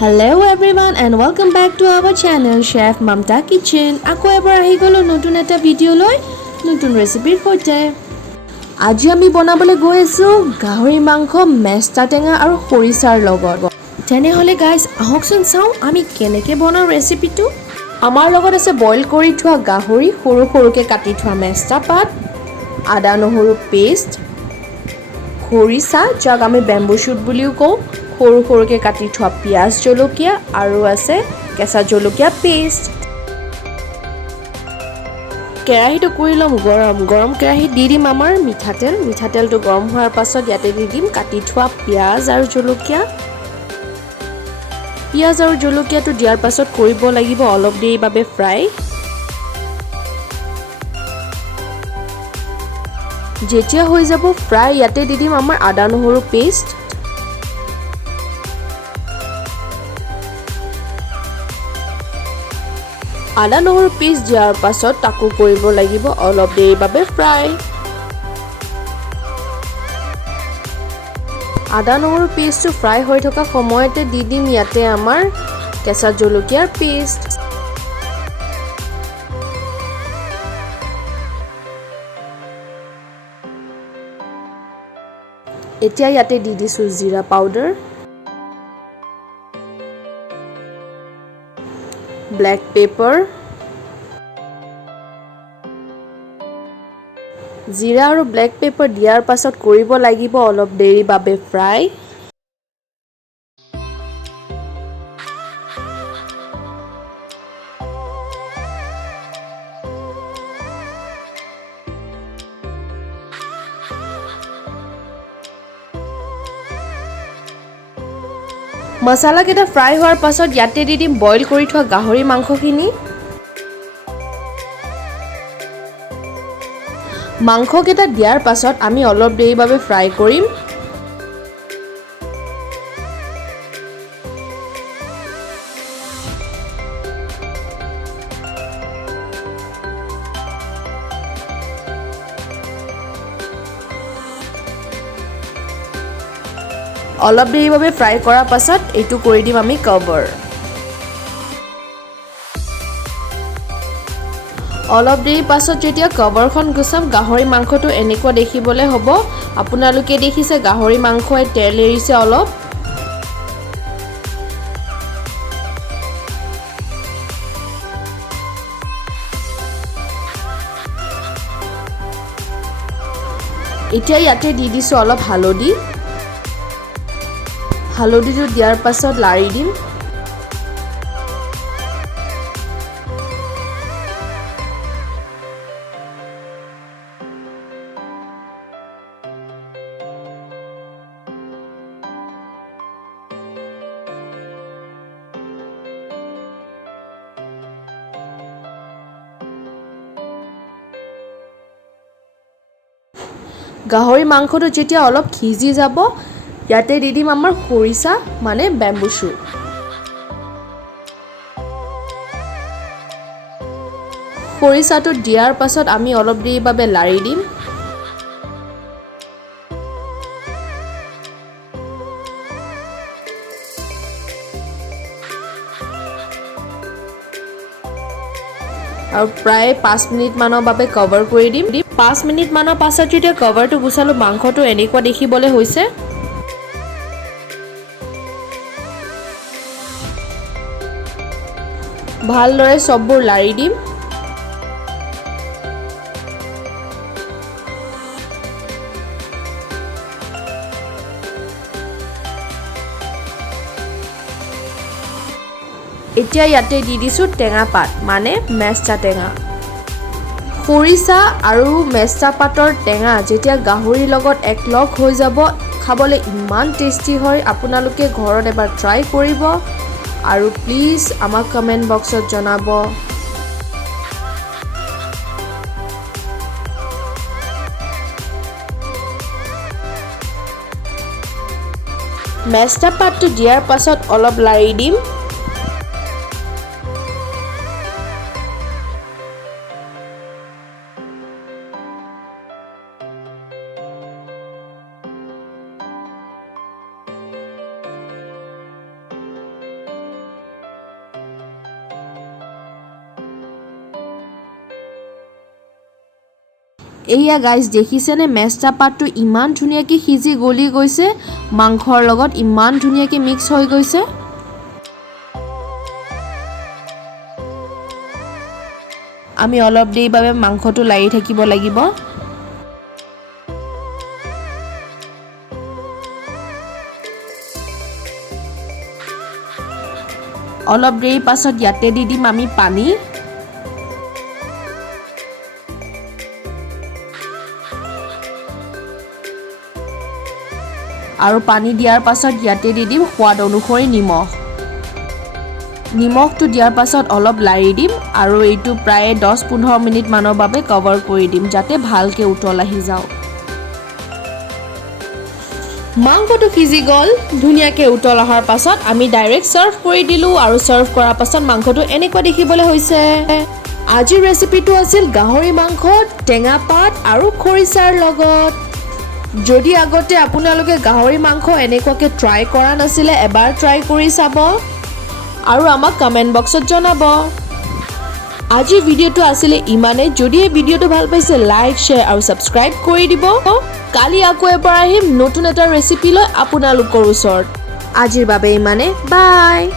Hello everyone and welcome back to our channel Chef Mamta Kitchen. Ako ebar ahi golo notun eta video loi notun recipe hoite. Aji ami bonabole goi asu gahori mangkho mesta tenga aru horisar logot. Tene hole guys ahokson sao ami keneke bonau recipe tu. Amar logot ase boil kori thua gahori horu horuke kati thua mesta pat, ada nohoru paste, horisa jak ami bamboo shoot buliu ko. সৰু সৰুকে কাটি থোৱা পিয়াজ জলকীয়া আৰু আছে কেঁচা জলকীয়া পেষ্ট কেৰাহীটো কৰি লম গৰম কেৰাহীত দি দিম আমাৰ মিঠাতেলটো গৰম হোৱাৰ পাছত ইয়াতে দি দিম কাটি থোৱা পিয়াজ আৰু জলকীয়াটো দিয়াৰ পাছত কৰিব লাগিব অলপ দেৰি বাবে ফ্ৰাই যেতিয়া হৈ যাব ফ্ৰাই ইয়াতে দি দিম আমাৰ আদা নহৰু পেষ্ট আদা নহৰু পেষ্ট দিয়াৰ পাছত তাকো কৰিব লাগিব অলপ দেৰি বাবে ফ্ৰাই আদা নহৰু পেষ্টটো ফ্ৰাই হৈ থকা সময়তে দি দিম ইয়াতে আমাৰ কেঁচা জলকীয়াৰ পেষ্ট এতিয়া ইয়াতে দি দিছো জিৰা পাউডাৰ black pepper জিৰা আৰু black pepper দিয়াৰ পাছত কৰিব লাগিব অলপ দেৰি বাবে ফ্ৰাই মছলা কেটা ফ্ৰাই হোৱাৰ পাছত ইয়াতে দি দিম বইল কৰি থোৱা গাহৰি মাংসখিনি মাংস কেটা দিয়াৰ পাছত আমি অলপ দেৰি বাবে ফ্ৰাই কৰিম অলপ দেৰি বাবে ফ্ৰাই কৰাৰ পাছত এইটো কৰি দিম আমি কভাৰ অলপ দেৰি পাছত যেতিয়া কভাৰখন গুছাম গাহৰি মাংসটো এনেকুৱা দেখিবলৈ হ'ব আপোনালোকে দেখিছে গাহৰি মাংসই তেল এৰিছে অলপ এতিয়া ইয়াতে দি দিছো অলপ হালধিটো দিয়াৰ পাছত লাৰি দিম গাহৰি মাংসটো যেতিয়া অলপ সিজি যাব ইয়াতে দি দিম আমাৰ খৰিচা মানে বেম্বু শ্বুট খৰিচাটো দিয়াৰ পাছত আমি অলপ দেৰি বাবে লাৰি দিম আৰু প্ৰায় 5 মিনিট মানৰ বাবে কভাৰ কৰি দিম 5 মিনিট মানৰ পাছত যেতিয়া কভাৰটো গুছালো মাংসটো এনেকুৱা দেখিবলৈ হৈছে ভালদৰে সববোৰ লাৰি দিম এতিয়া ইয়াতে দি দিছো টেঙা পাত মানে মেষ্টা টেঙা খৰিচা আৰু মেষ্টা পাতৰ টেঙা যেতিয়া গাহৰিৰ লগত একলগ হৈ যাব খাবলৈ ইমান টেষ্টি হয় আপোনালোকে ঘৰত এবাৰ ট্ৰাই কৰিব আৰু প্লিজ আমাক কমেন্ট বক্সত জনাব মেষ্টা পাতটো দিয়াৰ পাছত অলপ লাৰি দিম এইয়া গাইজ দেখিছেনে মেষ্টা পাতটো ইমান ধুনীয়াকৈ সিজি গলি গৈছে মাংসৰ লগত ইমান ধুনীয়াকৈ মিক্স হৈ গৈছে আমি অলপ দেৰিৰ বাবে মাংসটো লাৰি থাকিব লাগিব অলপ দেৰিৰ পাছত ইয়াতে দি দিম আমি পানী আৰু পানী দিয়াৰ পাছত ইয়াতে দি দিম সোৱাদ অনুসৰি নিমখটো দিয়াৰ পাছত অলপ লাৰি দিম আৰু এইটো প্ৰায় 10-15 মিনিট মানৰ বাবে কভাৰ কৰি দিম যাতে ভালকৈ উতল আহি যাওক মাংসটো সিজি গ'ল ধুনীয়াকৈ উতল অহাৰ পাছত আমি ডাইৰেক্ট সাৰ্ভ কৰি দিলোঁ আৰু সাৰ্ভ কৰাৰ পাছত মাংসটো এনেকুৱা দেখিবলৈ হৈছে আজিৰ ৰেচিপিটো আছিল গাহৰি মাংস টেঙা পাত আৰু খৰিচাৰ লগত যদি আগতে আপোনালোকে গাহৰি মাংস এনেকুৱাকৈ ট্ৰাই কৰা নাছিলে এবাৰ ট্ৰাই কৰি চাব আৰু আমাক কমেন্ট বক্সত জনাব আজিৰ ভিডিঅ'টো আছিলে ইমানে যদি এই ভিডিঅ'টো ভাল পাইছে লাইক শ্বেয়াৰ আৰু সাবস্ক্ৰাইব কৰি দিব কালি আকৌ এবাৰ আহিম নতুন এটা ৰেচিপি লৈ আপোনালোকৰ ওচৰত আজিৰ বাবে ইমানে বাই